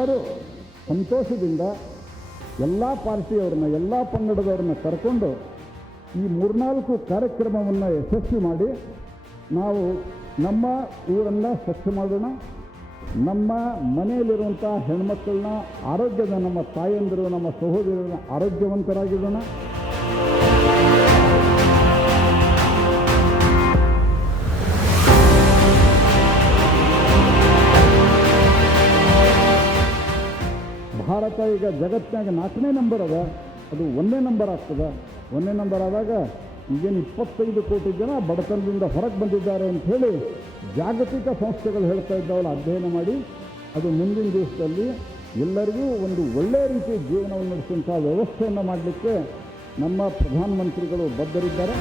ಎಲ್ಲರೂ ಸಂತೋಷದಿಂದ ಎಲ್ಲ ಪಾರ್ಟಿಯವ್ರನ್ನ ಎಲ್ಲ ಪಂಗಡದವ್ರನ್ನ ಕರ್ಕೊಂಡು ಈ 3-4 ಕಾರ್ಯಕ್ರಮವನ್ನು ಯಶಸ್ವಿ ಮಾಡಿ ನಾವು ನಮ್ಮ ಊರನ್ನು ಸ್ವಚ್ಛ ಮಾಡೋಣ, ನಮ್ಮ ಮನೆಯಲ್ಲಿರುವಂಥ ಹೆಣ್ಮಕ್ಕಳನ್ನ ಆರೋಗ್ಯದ, ನಮ್ಮ ತಾಯಂದಿರು ನಮ್ಮ ಸಹೋದರರನ್ನ ಆರೋಗ್ಯವಂತರಾಗಿಡೋಣ. ಭಾರತ ಈಗ ಜಗತ್ತಿನಾಗ 4ನೇ ನಂಬರ್ ಅದ, ಅದು 1ನೇ ನಂಬರ್ ಆಗ್ತದೆ. 1ನೇ ನಂಬರ್ ಆದಾಗ ಈಗೇನು 25 ಕೋಟಿ ಜನ ಬಡತನದಿಂದ ಹೊರಗೆ ಬಂದಿದ್ದಾರೆ ಅಂತ ಹೇಳಿ ಜಾಗತಿಕ ಸಂಸ್ಥೆಗಳು ಹೇಳ್ತಾ ಇದ್ದಾವಲ್ಲ, ಅಧ್ಯಯನ ಮಾಡಿ ಅದು ಮುಂದಿನ ದಿವಸದಲ್ಲಿ ಎಲ್ಲರಿಗೂ ಒಂದು ಒಳ್ಳೆಯ ರೀತಿಯ ಜೀವನವನ್ನು ನಡೆಸುವಂಥ ವ್ಯವಸ್ಥೆಯನ್ನು ಮಾಡಲಿಕ್ಕೆ ನಮ್ಮ ಪ್ರಧಾನಮಂತ್ರಿಗಳು ಬದ್ಧರಿದ್ದಾರೆ.